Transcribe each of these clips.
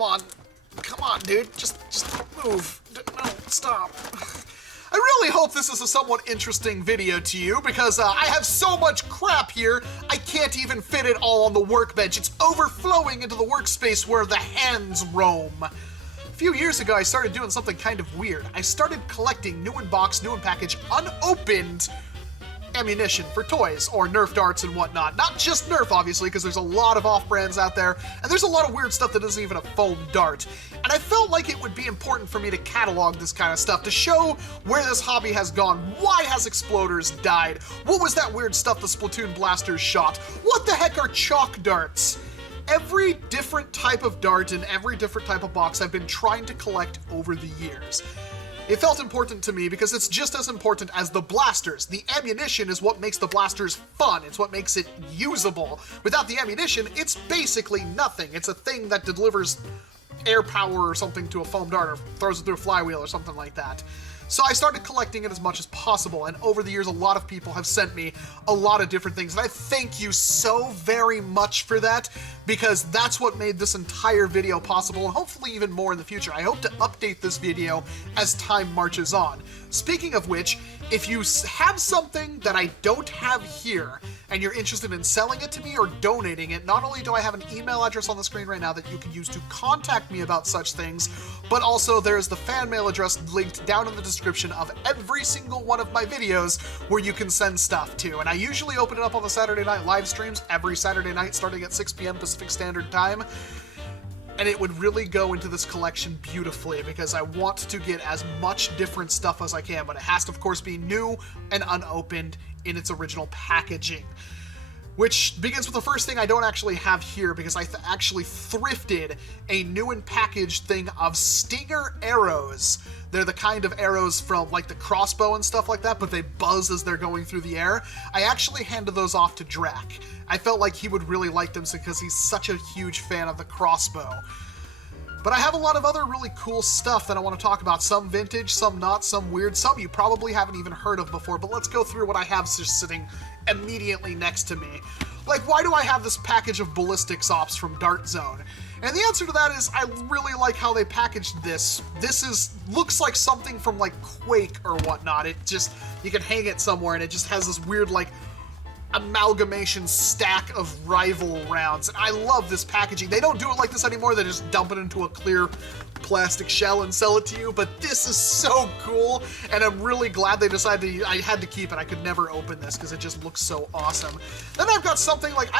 come on. Come on, dude. Just move. No, stop. I really hope this is a somewhat interesting video to you because I have so much crap here, I can't even fit it all on the workbench. It's overflowing into the workspace where the hands roam. A few years ago, I started doing something kind of weird. I started collecting new in box, new in package, unopened ammunition for toys or Nerf darts and whatnot. Not just Nerf, obviously, because there's a lot of off-brands out there, and there's a lot of weird stuff that isn't even a foam dart. And I felt like it would be important for me to catalog this kind of stuff, to show where this hobby has gone. Why has Xploderz died? What was that weird stuff the Splatoon blasters shot? What the heck are chalk darts? Every different type of dart and every different type of box I've been trying to collect over the years. It felt important to me because it's just as important as the blasters. The ammunition is what makes the blasters fun. It's what makes it usable. Without the ammunition, it's basically nothing. It's a thing that delivers air power or something to a foam dart or throws it through a flywheel or something like that. So I started collecting it as much as possible, and over the years a lot of people have sent me a lot of different things, and I thank you so very much for that, because that's what made this entire video possible, and hopefully even more in the future. I hope to update this video as time marches on. Speaking of which, if you have something that I don't have here, and you're interested in selling it to me or donating it, not only do I have an email address on the screen right now that you can use to contact me about such things, but also there's the fan mail address linked down in the description of every single one of my videos where you can send stuff to. And I usually open it up on the Saturday night live streams every Saturday night starting at 6 p.m. Pacific Standard Time. And it would really go into this collection beautifully because I want to get as much different stuff as I can, but it has to, of course, be new and unopened in its original packaging. Which begins with the first thing I don't actually have here because I actually thrifted a new and packaged thing of Stinger arrows. They're the kind of arrows from like the crossbow and stuff like that, but they buzz as they're going through the air. I actually handed those off to Drac. I felt like he would really like them because he's such a huge fan of the crossbow. But I have a lot of other really cool stuff that I want to talk about. Some vintage, some not, some weird, some you probably haven't even heard of before, but let's go through what I have just sitting immediately next to me. Like, why do I have this package of ballistics ops from Dart Zone? And the answer to that is I really like how they packaged this. This looks like something from like Quake or whatnot. It just, you can hang it somewhere and it just has this weird like amalgamation stack of rival rounds. And I love this packaging. They don't do it like this anymore. They just dump it into a clear plastic shell and sell it to you, but this is so cool, and I'm really glad they decided to, I had to keep it. I could never open this because it just looks so awesome. Then I've got something like,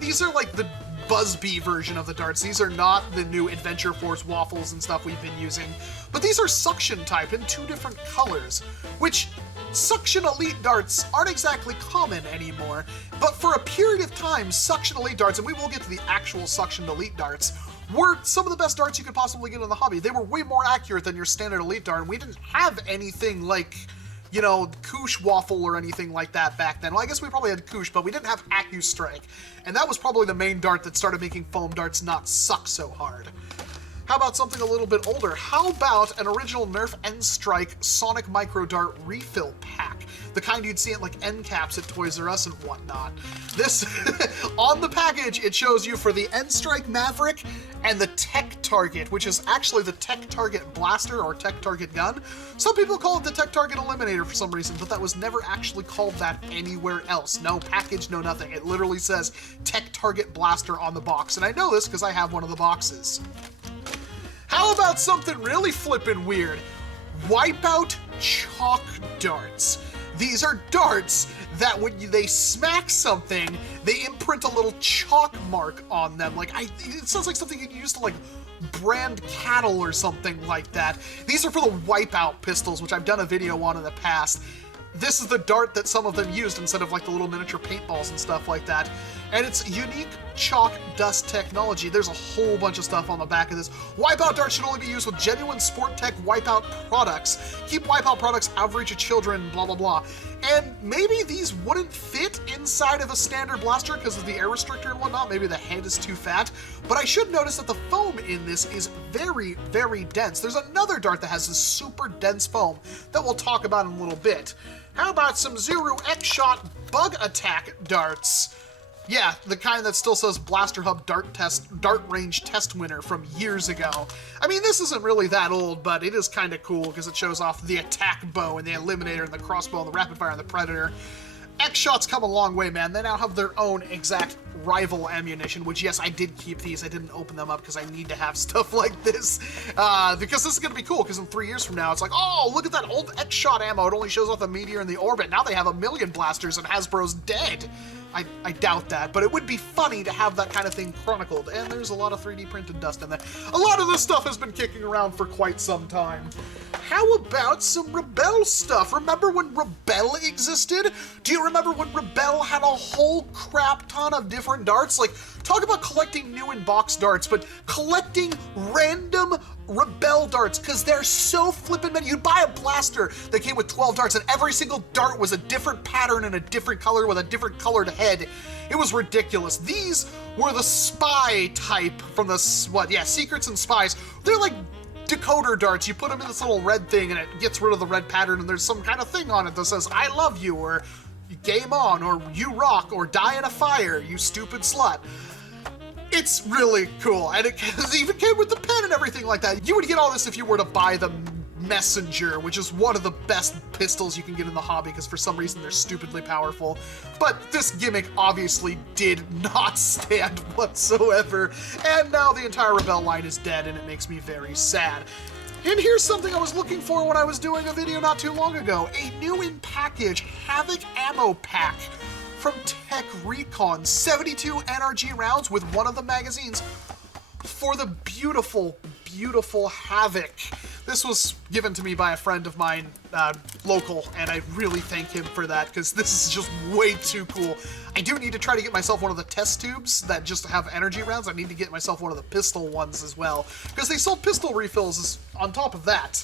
these are like the Buzzbee version of the darts. These are not the new Adventure Force waffles and stuff we've been using, but these are suction type in 2 different colors, which Suction Elite darts aren't exactly common anymore, but for a period of time, Suction Elite darts, and we will get to the actual Suction Elite darts, were some of the best darts you could possibly get in the hobby. They were way more accurate than your standard Elite dart, and we didn't have anything like, you know, Koosh Waffle or anything like that back then. Well, I guess we probably had Koosh, but we didn't have AccuStrike, and that was probably the main dart that started making foam darts not suck so hard. How about something a little bit older? How about an original Nerf N-Strike Sonic Micro Dart refill pack? The kind you'd see at like end caps at Toys R Us and whatnot. This, on the package, it shows you for the N-Strike Maverick and the Tech Target, which is actually the Tech Target Blaster or Tech Target Gun. Some people call it the Tech Target Eliminator for some reason, but that was never actually called that anywhere else. No package, no nothing. It literally says Tech Target Blaster on the box, and I know this because I have one of the boxes. How about something really flippin' weird? Wipeout chalk darts. These are darts that when they smack something, they imprint a little chalk mark on them. Like, it sounds like something you can use to like brand cattle or something like that. These are for the Wipeout pistols, which I've done a video on in the past. This is the dart that some of them used instead of like the little miniature paintballs and stuff like that. And it's unique chalk dust technology. There's a whole bunch of stuff on the back of this. Wipeout darts should only be used with genuine Sport Tech Wipeout products. Keep Wipeout products out of reach of children, blah, blah, blah. And maybe these wouldn't fit inside of a standard blaster because of the air restrictor and whatnot. Maybe the head is too fat. But I should notice that the foam in this is very, very dense. There's another dart that has this super dense foam that we'll talk about in a little bit. How about some Zuru X-Shot Bug Attack darts? Yeah, the kind that still says Blaster Hub Dart Range Test Winner from years ago. I mean, this isn't really that old, but it is kind of cool because it shows off the attack bow and the eliminator and the crossbow and the rapid fire and the predator. X-Shot's come a long way, man. They now have their own exact rival ammunition, which, yes, I did keep these. I didn't open them up because I need to have stuff like this. Because this is going to be cool, because in 3 years from now, it's like, oh, look at that old X-Shot ammo. It only shows off the meteor and the orbit. Now they have 1,000,000 blasters and Hasbro's dead. I doubt that, but it would be funny to have that kind of thing chronicled, and there's a lot of 3D printed dust in there. A lot of this stuff has been kicking around for quite some time. How about some Rebel stuff? Remember when Rebel existed? Do you remember when Rebel had a whole crap ton of different darts? Like, talk about collecting new in-box darts, but collecting random Rebel darts, because they're so flippin' many. You'd buy a blaster that came with 12 darts, and every single dart was a different pattern and a different color with a different colored head. It was ridiculous. These were the spy type from the, Secrets and Spies. They're like decoder darts. You put them in this little red thing, and it gets rid of the red pattern, and there's some kind of thing on it that says, I love you, or game on, or you rock, or die in a fire, you stupid slut. It's really cool, and it even came with the pen and everything like that. You would get all this if you were to buy the Messenger, which is one of the best pistols you can get in the hobby, because for some reason they're stupidly powerful. But this gimmick obviously did not stand whatsoever, and now the entire Rebel line is dead, and it makes me very sad. And here's something I was looking for when I was doing a video not too long ago. A new in-package Havoc ammo pack from Tech Recon. 72 NRG rounds with one of the magazines for the beautiful, beautiful Havoc. This was given to me by a friend of mine, local, and I really thank him for that, because this is just way too cool. I do need to try to get myself one of the test tubes that just have energy rounds. I need to get myself one of the pistol ones as well, because they sold pistol refills on top of that.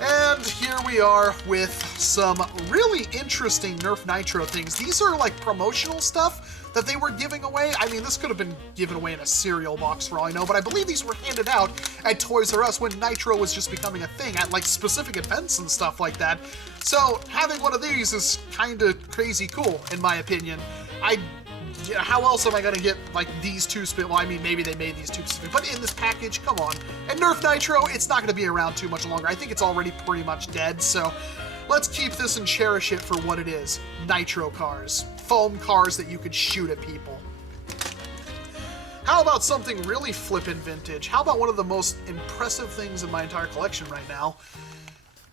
And here we are with some really interesting Nerf Nitro things. These are like promotional stuff that they were giving away. I mean, this could have been given away in a cereal box for all I know, but I believe these were handed out at Toys R Us when Nitro was just becoming a thing, at like specific events and stuff like that. So having one of these is kind of crazy cool, in my opinion. How else am I going to get, like, these two well, I mean, maybe they made these two specific, but in this package, come on. And Nerf Nitro, it's not going to be around too much longer. I think it's already pretty much dead, so let's keep this and cherish it for what it is. Nitro cars. Foam cars that you could shoot at people. How about something really flippin' vintage? How about one of the most impressive things in my entire collection right now?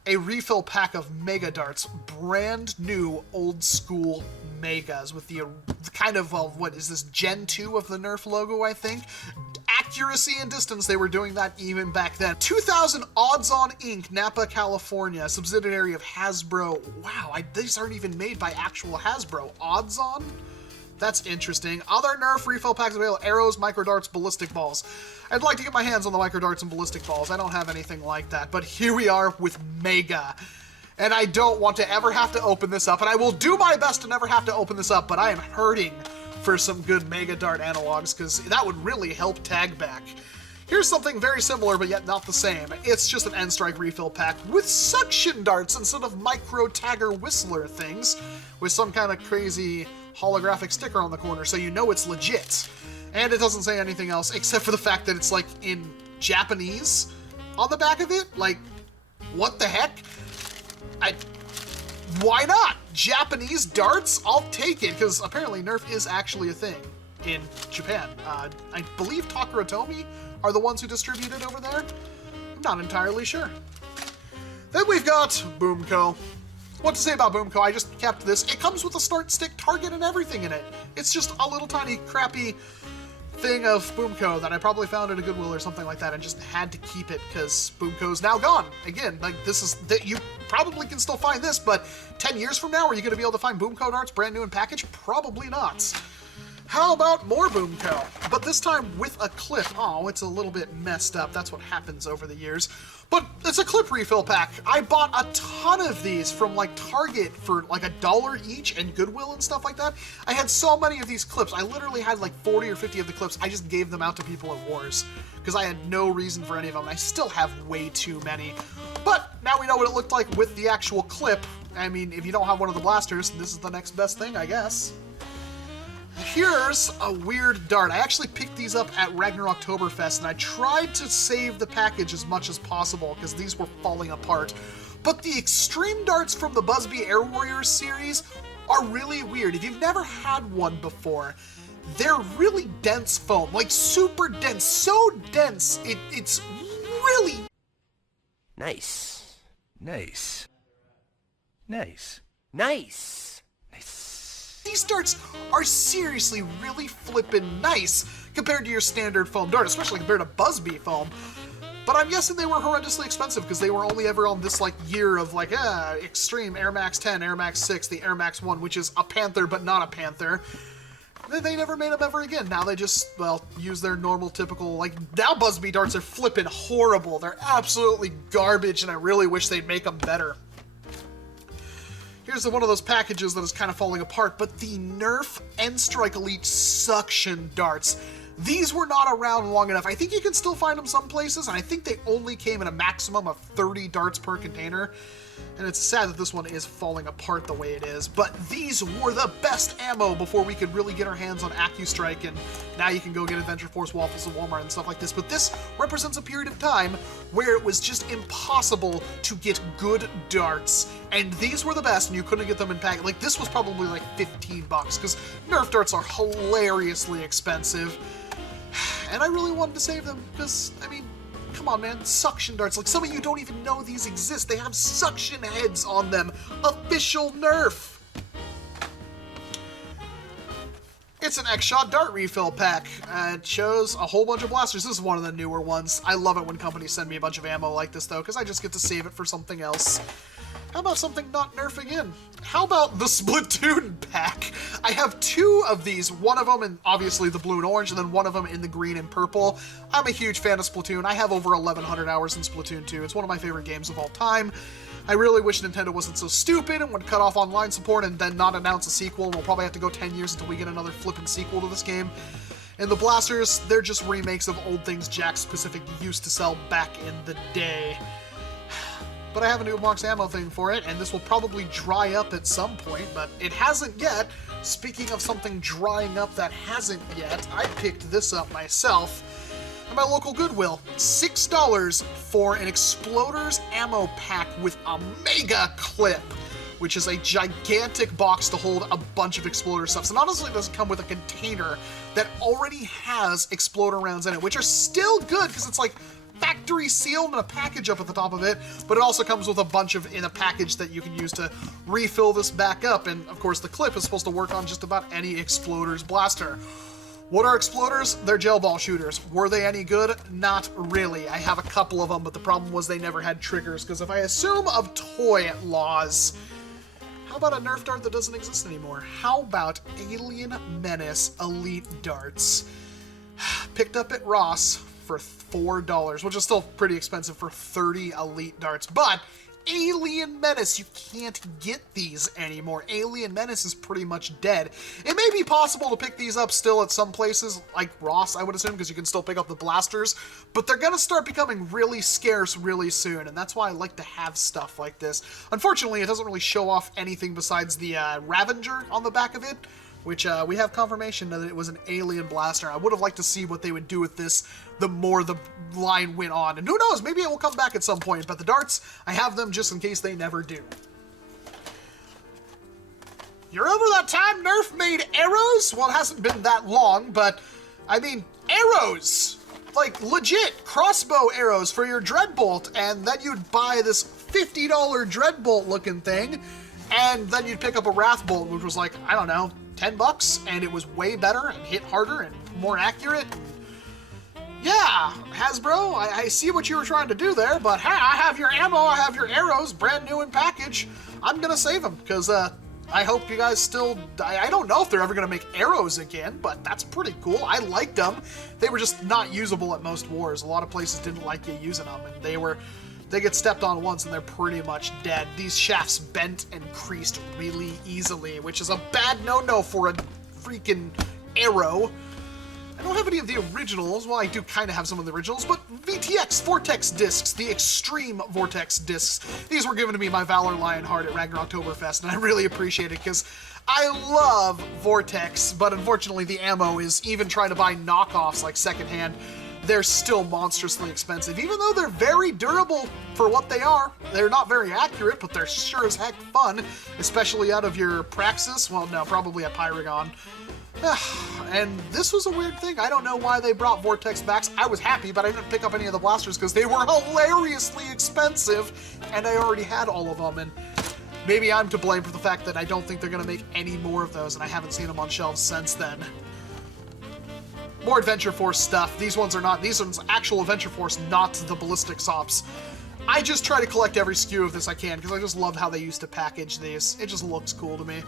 A refill pack of Mega Darts, brand new old school Megas with the kind of, what is this, Gen 2 of the Nerf logo, I think? Accuracy and distance, they were doing that even back then. 2000 Odds On Inc., Napa, California, subsidiary of Hasbro. Wow, these aren't even made by actual Hasbro. Odds On? That's interesting. Other Nerf refill packs available: arrows, micro darts, ballistic balls. I'd like to get my hands on the micro darts and ballistic balls. I don't have anything like that, but here we are with Mega. And I don't want to ever have to open this up, and I will do my best to never have to open this up, but I am hurting for some good Mega Dart analogs, because that would really help tag back. Here's something very similar, but yet not the same. It's just an N-Strike refill pack with suction darts instead of micro tagger whistler things, with some kind of crazy holographic sticker on the corner, so you know it's legit. And it doesn't say anything else, except for the fact that it's, like, in Japanese on the back of it. Like, what the heck? Why not? Japanese darts? I'll take it, because apparently Nerf is actually a thing in Japan. I believe Takara Tomy are the ones who distribute it over there. I'm not entirely sure. Then we've got BoomCo. What to say about BoomCo? I just kept this. It comes with a start stick, target, and everything in it. It's just a little tiny crappy thing of BoomCo that I probably found at a Goodwill or something like that, and just had to keep it because BoomCo's now gone. Again, like, this is that you probably can still find this, but 10 years from now, are you going to be able to find BoomCo darts brand new in package? Probably not. How about more BoomCo? But this time with a clip. Oh, it's a little bit messed up. That's what happens over the years. But it's a clip refill pack. I bought a ton of these from, like, Target for like $1 each, and Goodwill and stuff like that. I had so many of these clips. I literally had like 40 or 50 of the clips. I just gave them out to people at Wars because I had no reason for any of them. I still have way too many. But now we know what it looked like with the actual clip. I mean, if you don't have one of the blasters, this is the next best thing, I guess. Here's a weird dart. I actually picked these up at Oktoberfest, and I tried to save the package as much as possible because these were falling apart. But the extreme darts from the Blvd Air Warriors series are really weird. If you've never had one before, they're really dense foam, like super dense, so dense, it's really... Nice. Nice. Nice. Nice. Nice. These darts are seriously really flippin' nice compared to your standard foam dart, especially compared to Blvd foam. But I'm guessing they were horrendously expensive because they were only ever on this like year of like, Extreme, Air Max 10, Air Max 6, the Air Max 1, which is a Panther but not a Panther. They never made them ever again. Now they just, well, use their normal, typical, like, now Blvd darts are flippin' horrible. They're absolutely garbage, and I really wish they'd make them better. Here's one of those packages that is kind of falling apart, but the NERF N-Strike Elite suction darts. These were not around long enough. I think you can still find them some places, and I think they only came in a maximum of 30 darts per container. And it's sad that this one is falling apart the way it is, but these were the best ammo before we could really get our hands on AccuStrike, and now you can go get Adventure Force waffles at Walmart and stuff like this. But this represents a period of time where it was just impossible to get good darts, and these were the best, and you couldn't get them in pack. Like, this was probably like 15 bucks, because NERF darts are hilariously expensive, and I really wanted to save them, because, I mean, come on, man, suction darts. Like, some of you don't even know these exist. They have suction heads on them. Official NERF. It's an X-Shot dart refill pack. It shows a whole bunch of blasters. This is one of the newer ones. I love it when companies send me a bunch of ammo like this, though, because I just get to save it for something else. How about something not NERF again? How about the Splatoon pack? I have two of these, one of them in obviously the blue and orange, and then one of them in the green and purple. I'm a huge fan of Splatoon. I have over 1,100 hours in Splatoon 2. It's one of my favorite games of all time. I really wish Nintendo wasn't so stupid and would cut off online support and then not announce a sequel. We'll probably have to go 10 years until we get another flippin' sequel to this game. And the blasters, they're just remakes of old things Jack Specific used to sell back in the day. But I have a new box ammo thing for it, and this will probably dry up at some point, but it hasn't yet. Speaking of something drying up that hasn't yet, I picked this up myself at my local Goodwill. $6 for an Xploderz ammo pack with a mega clip, which is a gigantic box to hold a bunch of Xploderz stuff. So not only does it come with a container that already has Xploder rounds in it, which are still good because it's like factory sealed and a package up at the top of it, but it also comes with a bunch of in a package that you can use to refill this back up, and of course the clip is supposed to work on just about any Xploderz blaster. What are Xploderz? They're gel ball shooters. Were they any good? Not really. I have a couple of them, but the problem was they never had triggers, because if I assume of toy laws, how about a NERF dart that doesn't exist anymore? How about Alien Menace Elite darts? Picked up at Ross for $4, which is still pretty expensive for 30 Elite darts, but Alien Menace, you can't get these anymore. Alien Menace is pretty much dead. It may be possible to pick these up still at some places, like Ross, I would assume, because you can still pick up the blasters, but they're gonna start becoming really scarce really soon, and that's why I like to have stuff like this. Unfortunately, it doesn't really show off anything besides the Ravager on the back of it, which we have confirmation that it was an alien blaster. I would have liked to see what they would do with this the more the line went on. And who knows, maybe it will come back at some point, but the darts, I have them just in case they never do. You remember that time NERF made arrows? Well, it hasn't been that long, but, I mean, arrows! Like, legit crossbow arrows for your Dreadbolt, and then you'd buy this $50 Dreadbolt looking thing, and then you'd pick up a Wrathbolt, which was like, I don't know, 10 bucks, and it was way better and hit harder and more accurate. Yeah, Hasbro, I see what you were trying to do there, but hey, I have your ammo, I have your arrows, brand new in package. I'm gonna save them, because I hope you guys still, I don't know if they're ever gonna make arrows again, but that's pretty cool. I liked them. They were just not usable at most wars. A lot of places didn't like you using them, and they get stepped on once and they're pretty much dead. These shafts bent and creased really easily, which is a bad no-no for a freaking arrow. I don't have any of the originals. Well, I do kind of have some of the originals, but VTX Vortex discs, the Extreme Vortex discs. These were given to me by Valor Lionheart at Oktoberfest, and I really appreciate it because I love Vortex, but unfortunately the ammo is, even trying to buy knockoffs like secondhand, they're still monstrously expensive. Even though they're very durable for what they are, they're not very accurate, but they're sure as heck fun, especially out of your Praxis. Well, no, probably a Pyragon. And this was a weird thing. I don't know why they brought Vortex backs. I was happy, but I didn't pick up any of the blasters because they were hilariously expensive, and I already had all of them. And maybe I'm to blame for the fact that I don't think they're going to make any more of those, and I haven't seen them on shelves since then. More Adventure Force stuff. These ones are not. These ones actual Adventure Force, not the Ballistics Ops. I just try to collect every SKU of this I can because I just love how they used to package these. It just looks cool to me.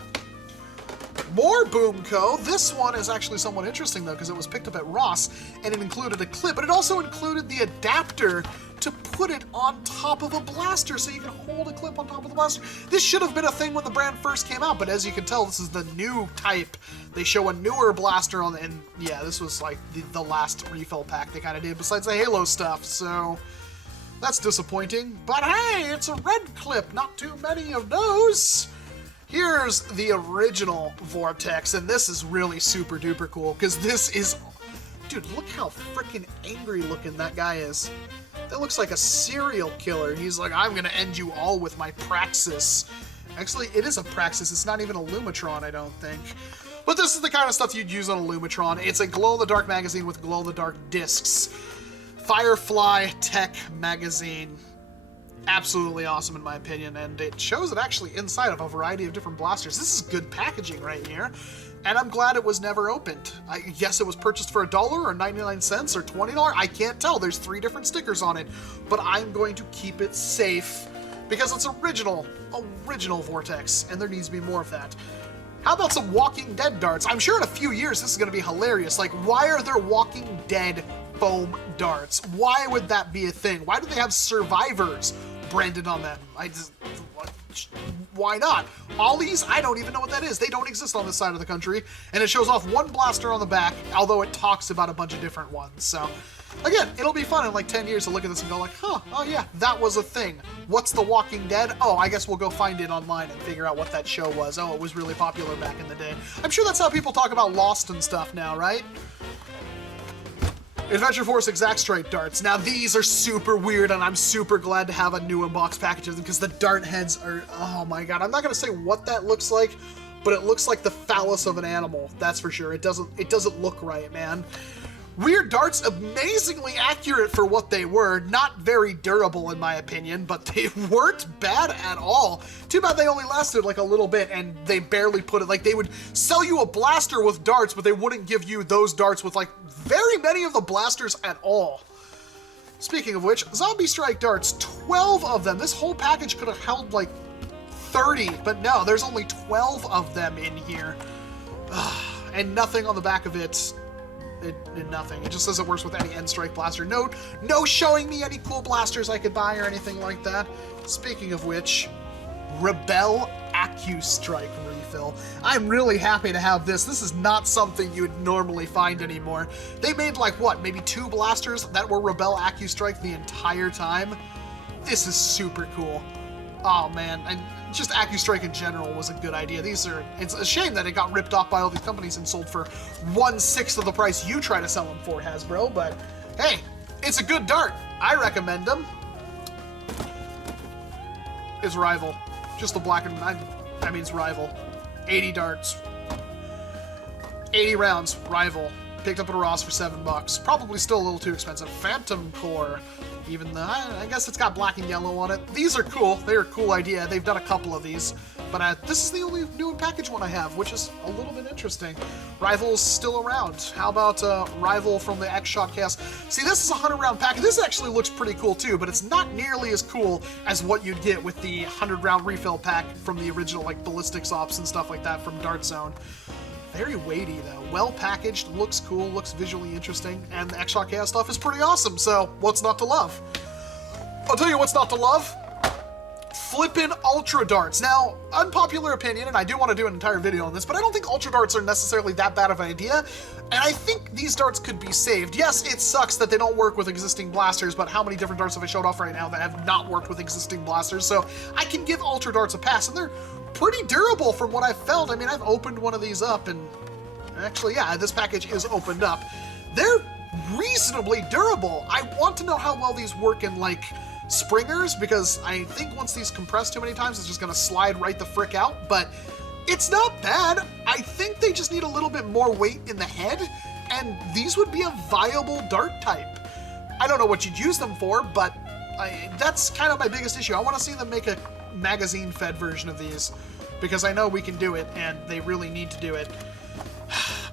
More BoomCo. This one is actually somewhat interesting though because it was picked up at Ross and it included a clip, but it also included the adapter to put it on top of a blaster so you can hold a clip on top of the blaster. This should have been a thing when the brand first came out, but as you can tell, this is the new type. They show a newer blaster on the, and yeah, this was like the last refill pack they kind of did besides the Halo stuff, so that's disappointing. But hey, it's a red clip, not too many of those. Here's the original Vortex, and this is really super duper cool because this is, dude, look how freaking angry looking that guy is. That looks like a serial killer. He's like, I'm gonna end you all with my Praxis. Actually, it is a Praxis. It's not even a Lumitron, I don't think. But this is the kind of stuff you'd use on a Lumitron. It's a glow-in-the-dark magazine with glow-in-the-dark discs. Firefly Tech magazine. Absolutely awesome in my opinion, and it shows it actually inside of a variety of different blasters. This is good packaging right here, and I'm glad it was never opened. I guess it was purchased for $1 or 99 cents or $20. I can't tell. There's 3 different stickers on it, but I'm going to keep it safe because it's original Vortex, and there needs to be more of that. How about some Walking Dead darts? I'm sure in a few years this is going to be hilarious. Like, why are there Walking Dead foam darts? Why would that be a thing? Why do they have Survivors branded on them? Why not? Ollies, I don't even know what that is. They don't exist on this side of the country, and it shows off one blaster on the back, although it talks about a bunch of different ones. So, again, it'll be fun in like 10 years to look at this and go like, huh, oh yeah, that was a thing. What's The Walking Dead? Oh, I guess we'll go find it online and figure out what that show was. Oh, it was really popular back in the day. I'm sure that's how people talk about Lost and stuff now, right? Adventure Force Exact Strike darts. Now these are super weird, and I'm super glad to have a new in-box package of them because the dart heads are, oh my god. I'm not gonna say what that looks like, but it looks like the phallus of an animal. That's for sure. It doesn't look right, man. Weird darts, amazingly accurate for what they were. Not very durable in my opinion, but they weren't bad at all. Too bad they only lasted like a little bit and they barely put it, like they would sell you a blaster with darts, but they wouldn't give you those darts with like very many of the blasters at all. Speaking of which, Zombie Strike darts, 12 of them. This whole package could have held like 30, but no, there's only 12 of them in here. And nothing on the back of it. Nothing. It just says it works with any end-strike blaster. No showing me any cool blasters I could buy or anything like that. Speaking of which, Rebel AccuStrike refill. I'm really happy to have this. This is not something you would normally find anymore. They made like, what, maybe 2 blasters that were Rebel AccuStrike the entire time? This is super cool. Oh man, and just AccuStrike in general was a good idea. It's a shame that it got ripped off by all these companies and sold for 1/6 of the price you try to sell them for, Hasbro, but hey, it's a good dart. I recommend them. It's Rival. Just the black and that means Rival. 80 darts. 80 rounds, Rival. Picked up at a Ross for $7. Probably still a little too expensive. Phantom Core. Even though, I guess it's got black and yellow on it. These are cool. They're a cool idea. They've done a couple of these. But this is the only new and packaged one I have, which is a little bit interesting. Rival's still around. How about Rival from the X-Shot cast? See, this is a 100-round package. This actually looks pretty cool, too, but it's not nearly as cool as what you'd get with the 100-round refill pack from the original, like, Ballistics Ops and stuff like that from Dart Zone. Very weighty, though. Well packaged, looks cool, looks visually interesting, and the X-Shot Chaos stuff is pretty awesome, so what's not to love? I'll tell you what's not to love. Flippin' Ultra Darts. Now, unpopular opinion, and I do want to do an entire video on this, but I don't think Ultra Darts are necessarily that bad of an idea, and I think these darts could be saved. Yes, it sucks that they don't work with existing blasters, but how many different darts have I showed off right now that have not worked with existing blasters? So I can give Ultra Darts a pass, and they're pretty durable from what I've felt. I mean, I've opened one of these up, and actually, yeah, this package is opened up. They're reasonably durable. I want to know how well these work in, like, springers, because I think once these compress too many times, it's just gonna slide right the frick out, but it's not bad. I think they just need a little bit more weight in the head, and these would be a viable dart type. I don't know what you'd use them for, but that's kind of my biggest issue. I want to see them make a magazine-fed version of these, because I know we can do it, and they really need to do it.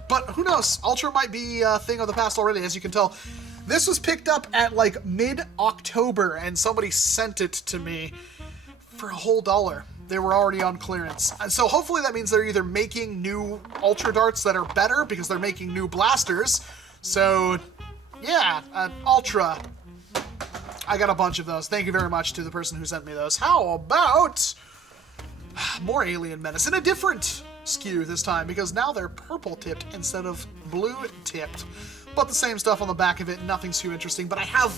But who knows? Ultra might be a thing of the past already, as you can tell. This was picked up at like mid-October, and somebody sent it to me for a whole $1. They were already on clearance. And so hopefully that means they're either making new Ultra darts that are better because they're making new blasters. So yeah, Ultra. I got a bunch of those. Thank you very much to the person who sent me those. How about more Alien Menace in a different SKU this time, because now they're purple tipped instead of blue tipped. But the same stuff on the back of it, nothing's too interesting. But I have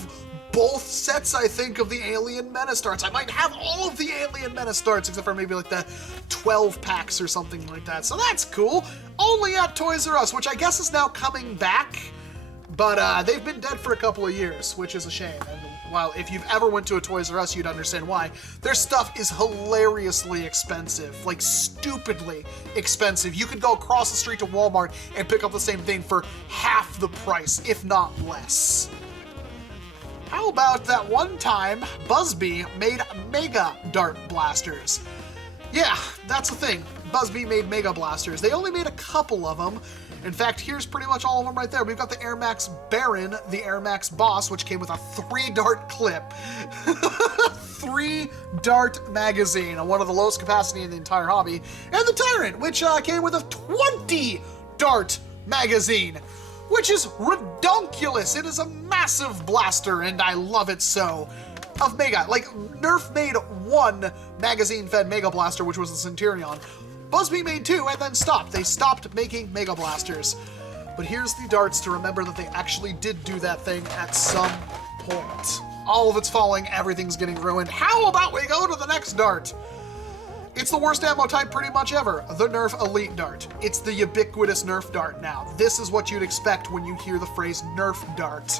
both sets, I think, of the Alien Menace darts. I might have all of the Alien Menace darts, except for maybe like the 12 packs or something like that. So that's cool. Only at Toys R Us, which I guess is now coming back. But they've been dead for a couple of years, which is a shame. And while if you've ever went to a Toys R Us, you'd understand why. Their stuff is hilariously expensive, like stupidly expensive. You could go across the street to Walmart and pick up the same thing for half the price, if not less. How about that one time BuzzBee made Mega Dart Blasters? Yeah, that's the thing. BuzzBee made Mega Blasters. They only made a couple of them. In fact, here's pretty much all of them right there. We've got the Air Max Baron, the Air Max Boss, which came with a 3-dart clip. 3-dart magazine, one of the lowest capacity in the entire hobby. And the Tyrant, which came with a 20-dart magazine, which is redonkulous. It is a massive blaster, and I love it so. Of Mega, like, NERF made one magazine-fed Mega Blaster, which was the Centurion. BuzzBee made 2 and then stopped. They stopped making Mega Blasters. But here's the darts to remember that they actually did do that thing at some point. All of it's falling, everything's getting ruined. How about we go to the next dart? It's the worst ammo type pretty much ever, the NERF Elite Dart. It's the ubiquitous NERF dart now. This is what you'd expect when you hear the phrase NERF dart.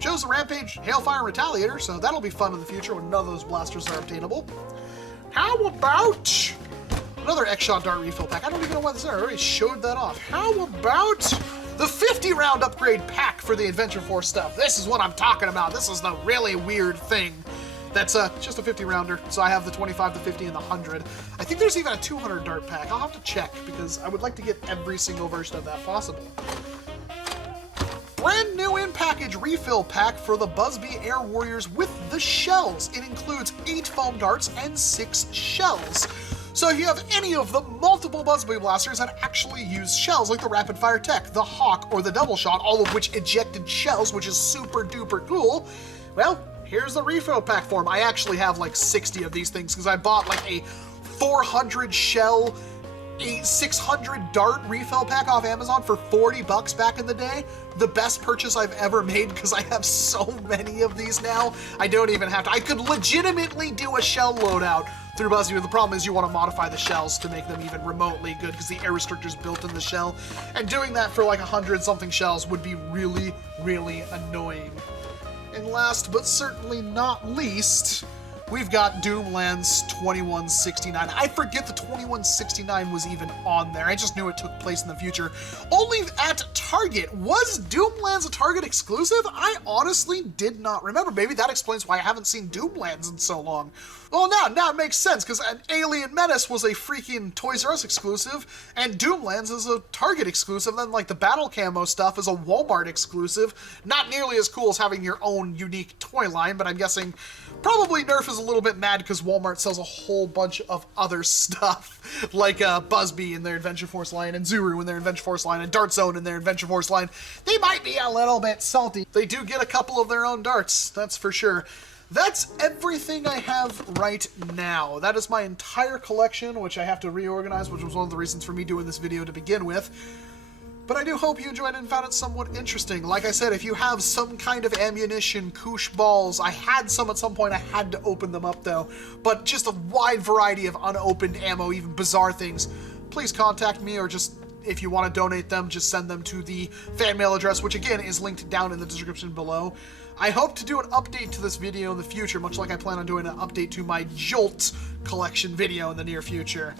Shows the Rampage, Hailfire, and Retaliator, so that'll be fun in the future when none of those blasters are obtainable. How about another X-Shot Dart refill pack? I don't even know why this is. I already showed that off. How about the 50-round upgrade pack for the Adventure Force stuff? This is what I'm talking about. This is the really weird thing. That's just a 50-rounder, so I have the 25, the 50, and the 100. I think there's even a 200 dart pack. I'll have to check, because I would like to get every single version of that possible. Brand new in-package refill pack for the BuzzBee Air Warriors with the shells. It includes 8 foam darts and 6 shells. So if you have any of the multiple BuzzBee blasters that actually use shells, like the Rapid Fire Tech, the Hawk, or the Double Shot, all of which ejected shells, which is super duper cool, well, here's the refill pack for them. I actually have like 60 of these things because I bought like a 400 shell, a 600 dart refill pack off Amazon for $40 back in the day. The best purchase I've ever made because I have so many of these now. I don't even have to. I could legitimately do a shell loadout through BuzzBee. The problem is you want to modify the shells to make them even remotely good because the air restrictor's built in the shell. And doing that for like 100-something shells would be really, really annoying. And last but certainly not least, we've got Doomland's 2169. I forget the 2169 was even on there. I just knew it took place in the future. Only at Target. Was Doomlands a Target exclusive? I honestly did not remember. Maybe that explains why I haven't seen Doomlands in so long. Well, now it makes sense, because an Alien Menace was a freaking Toys R Us exclusive, and Doomlands is a Target exclusive, then like the Battle Camo stuff is a Walmart exclusive. Not nearly as cool as having your own unique toy line, but I'm guessing probably NERF is a little bit mad because Walmart sells a whole bunch of other stuff, like BuzzBee in their Adventure Force line, and Zuru in their Adventure Force line, and Dart Zone in their Adventure Force line. They might be a little bit salty. They do get a couple of their own darts, that's for sure. That's everything I have right now. That is my entire collection, which I have to reorganize, which was one of the reasons for me doing this video to begin with. But I do hope you enjoyed it and found it somewhat interesting. Like I said, if you have some kind of ammunition, koosh balls, I had some at some point, I had to open them up though, but just a wide variety of unopened ammo, even bizarre things, please contact me, or just, if you want to donate them, just send them to the fan mail address, which again is linked down in the description below. I hope to do an update to this video in the future, much like I plan on doing an update to my Jolt collection video in the near future.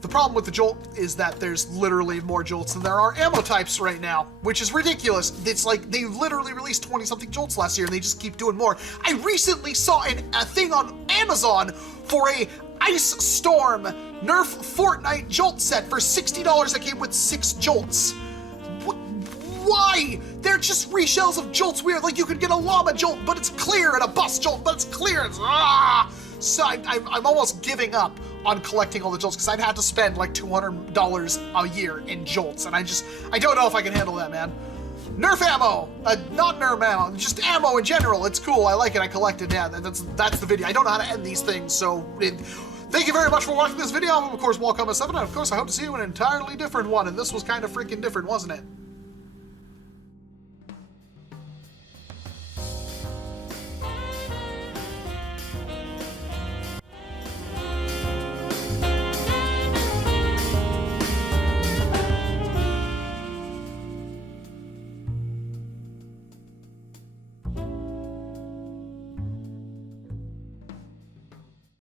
The problem with the Jolt is that there's literally more Jolts than there are ammo types right now, which is ridiculous. It's like they literally released 20-something Jolts last year and they just keep doing more. I recently saw a thing on Amazon for a Ice Storm Nerf Fortnite Jolt set for $60 that came with 6 Jolts. Why? They're just reshells of Jolts weird. Like, you could get a llama Jolt, but it's clear, and a bus Jolt, but it's clear. So I'm almost giving up on collecting all the Jolts, because I'd have to spend like $200 a year in Jolts, and I don't know if I can handle that, man. Nerf ammo! Not Nerf ammo, just ammo in general. It's cool, I like it, I collect it, yeah, that's the video. I don't know how to end these things, so thank you very much for watching this video. I'm, of course, Walcom S7, and of course I hope to see you in an entirely different one, and this was kind of freaking different, wasn't it?